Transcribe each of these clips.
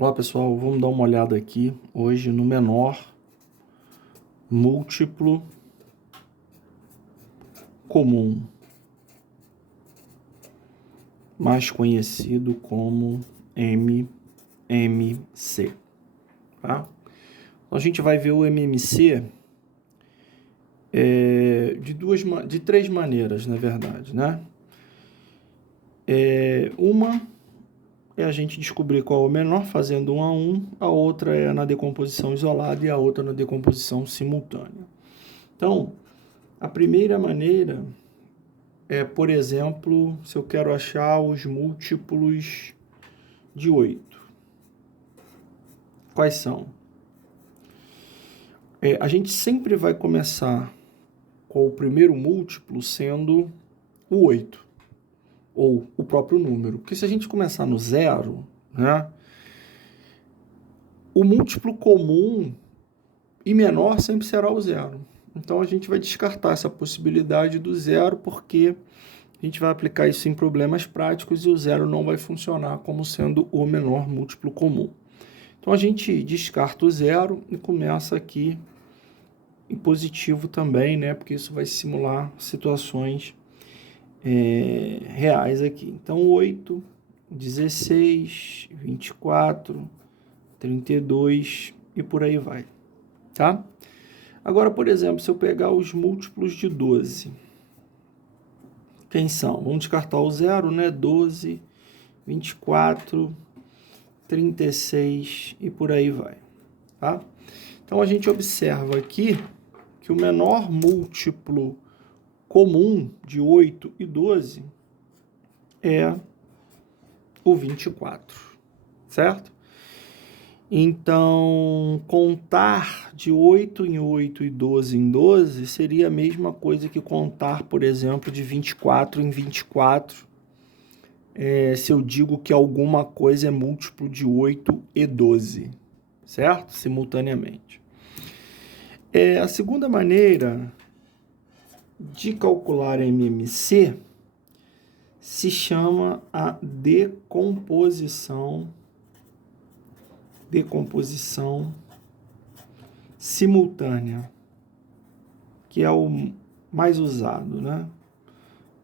Olá pessoal, vamos dar uma olhada aqui hoje no menor múltiplo comum, mais conhecido como MMC, tá? Então, a gente vai ver o MMC de três maneiras, na verdade, né? Uma é a gente descobrir qual é o menor fazendo 1 a 1, a outra é na decomposição isolada e a outra na decomposição simultânea. Então, a primeira maneira é, por exemplo, se eu quero achar os múltiplos de 8. Quais são? A gente sempre vai começar com o primeiro múltiplo sendo o 8, ou o próprio número. Porque se a gente começar no zero, né, o múltiplo comum e menor sempre será o zero. Então a gente vai descartar essa possibilidade do zero, porque a gente vai aplicar isso em problemas práticos e o zero não vai funcionar como sendo o menor múltiplo comum. Então a gente descarta o zero e começa aqui em positivo também, né? Porque isso vai simular situações reais aqui. Então 8, 16, 24, 32 e por aí vai, tá? Agora, por exemplo, se eu pegar os múltiplos de 12, quem são? Vamos descartar o zero, né? 12, 24, 36 e por aí vai, tá? Então, a gente observa aqui que o menor múltiplo comum de 8 e 12 é o 24, certo? Então, contar de 8 em 8 e 12 em 12 seria a mesma coisa que contar, por exemplo, de 24 em 24, se eu digo que alguma coisa é múltiplo de 8 e 12, certo? Simultaneamente. A segunda maneira de calcular MMC se chama a decomposição simultânea, que é o mais usado, né?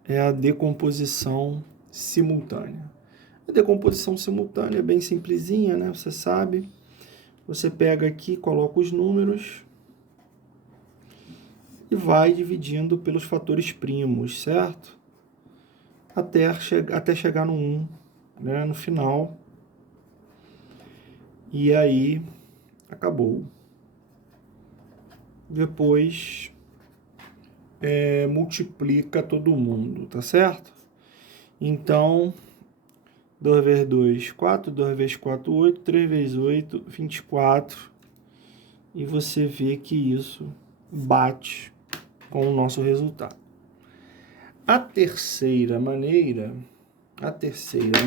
É a decomposição simultânea. A decomposição simultânea é bem simplesinha, né? Você sabe. Você pega aqui, coloca os números e vai dividindo pelos fatores primos, certo? Até chegar no 1, né? No final. E aí, acabou. Depois, multiplica todo mundo, tá certo? Então, 2 vezes 2, 4, 2 vezes 4, 8, 3 vezes 8, 24. E você vê que isso bate com o nosso resultado. A terceira maneira, tá? Terceira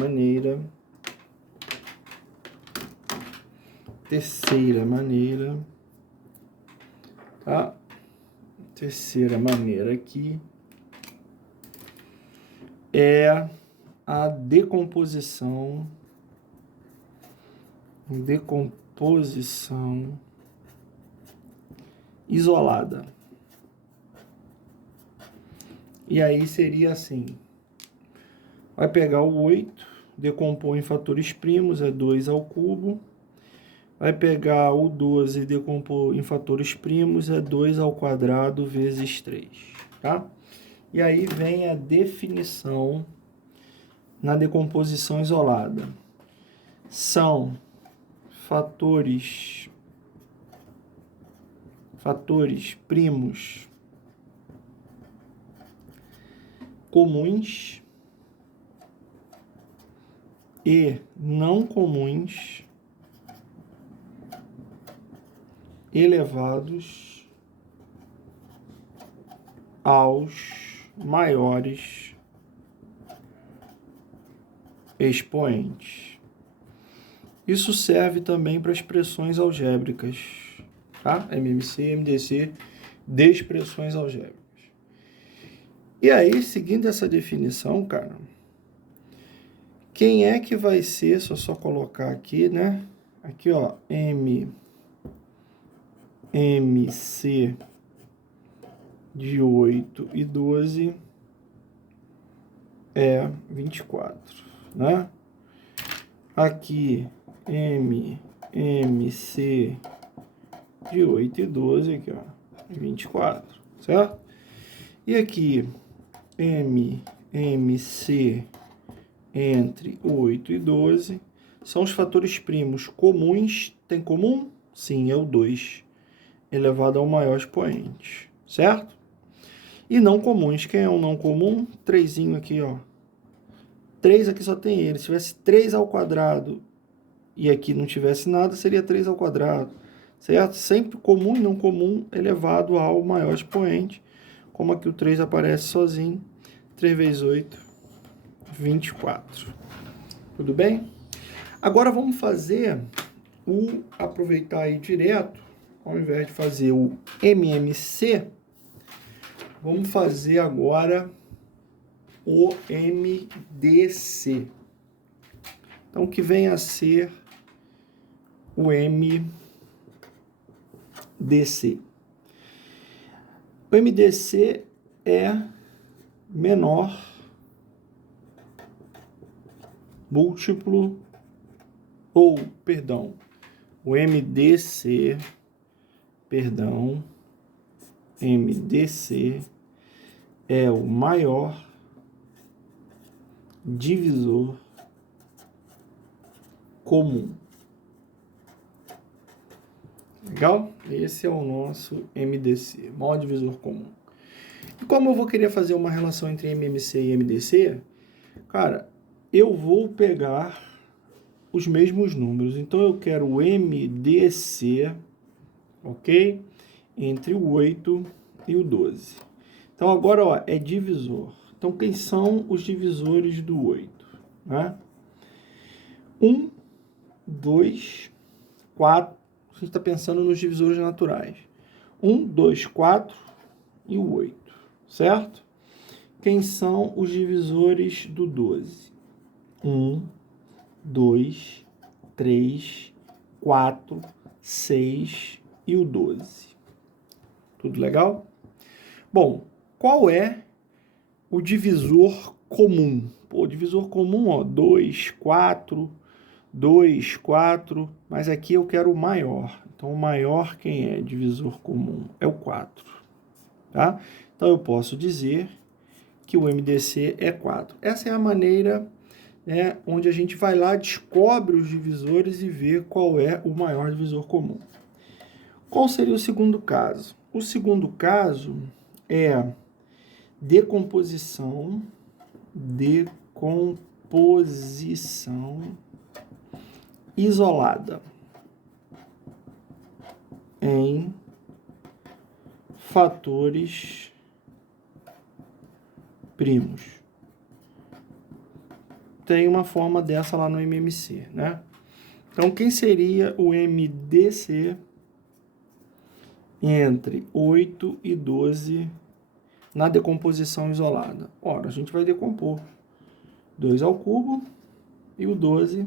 maneira aqui é a decomposição isolada. E aí seria assim: vai pegar o 8, decompor em fatores primos, é 2 ao cubo. Vai pegar o 12 e decompor em fatores primos, é 2 ao quadrado vezes 3, tá? E aí vem a definição na decomposição isolada. São fatores primos comuns e não comuns elevados aos maiores expoentes. Isso serve também para expressões algébricas, tá? MMC, MDC, de expressões algébricas. E aí, seguindo essa definição, cara, quem é que vai ser, se eu só colocar aqui, né? aqui, ó, MC de 8 e 12 é 24, né? Aqui, MC de 8 e 12, aqui, ó, 24, certo? E aqui, MC entre 8 e 12 são os fatores primos comuns. Tem comum? Sim, é o 2 elevado ao maior expoente, certo? E não comuns. Quem é um não comum? 3 aqui, ó. 3 aqui só tem ele. Se tivesse 3 ao quadrado e aqui não tivesse nada, seria 3 ao quadrado, certo? Sempre comum e não comum elevado ao maior expoente. Como aqui o 3 aparece sozinho, 3 vezes 8, 24. Tudo bem? Agora vamos fazer aproveitar aí direto, ao invés de fazer o MMC, vamos fazer agora o MDC. Então, que vem a ser o MDC. O MDC é menor múltiplo, ou, perdão, o MDC, perdão, MDC é o maior divisor comum. Legal? Esse é o nosso MDC, maior divisor comum. E como eu vou querer fazer uma relação entre MMC e MDC, cara, eu vou pegar os mesmos números. Então, eu quero o MDC, ok? Entre o 8 e o 12. Então, agora, ó, é divisor. Então, quem são os divisores do 8? Né? 1, 2, 4. A gente está pensando nos divisores naturais. 1, 2, 4 e o 8, certo? Quem são os divisores do 12? 1, 2, 3, 4, 6 e o 12. Tudo legal? Bom, qual é o divisor comum? Pô, divisor comum, ó, 2, 4, 2, 4, mas aqui eu quero o maior. Então, o maior quem é divisor comum? É o 4, tá? Então, eu posso dizer que o MDC é 4. Essa é a maneira, né, onde a gente vai lá, descobre os divisores e vê qual é o maior divisor comum. Qual seria o segundo caso? O segundo caso é decomposição isolada em fatores primos. Tem uma forma dessa lá no MMC, né? Então, quem seria o MDC entre 8 e 12 na decomposição isolada? Ora, a gente vai decompor 2 ao cubo e o 12,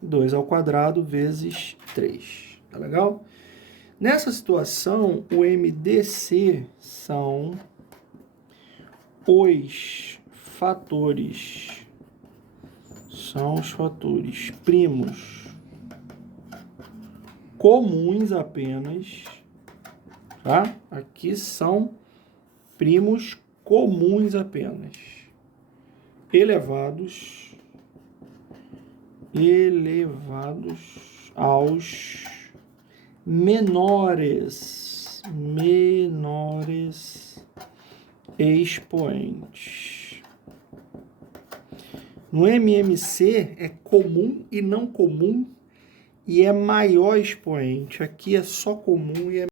2 ao quadrado vezes 3. Tá legal? Nessa situação, o MDC são os fatores primos comuns apenas, tá? Aqui são primos comuns apenas, elevados aos menores expoentes. No MMC é comum e não comum e é maior expoente. Aqui é só comum e é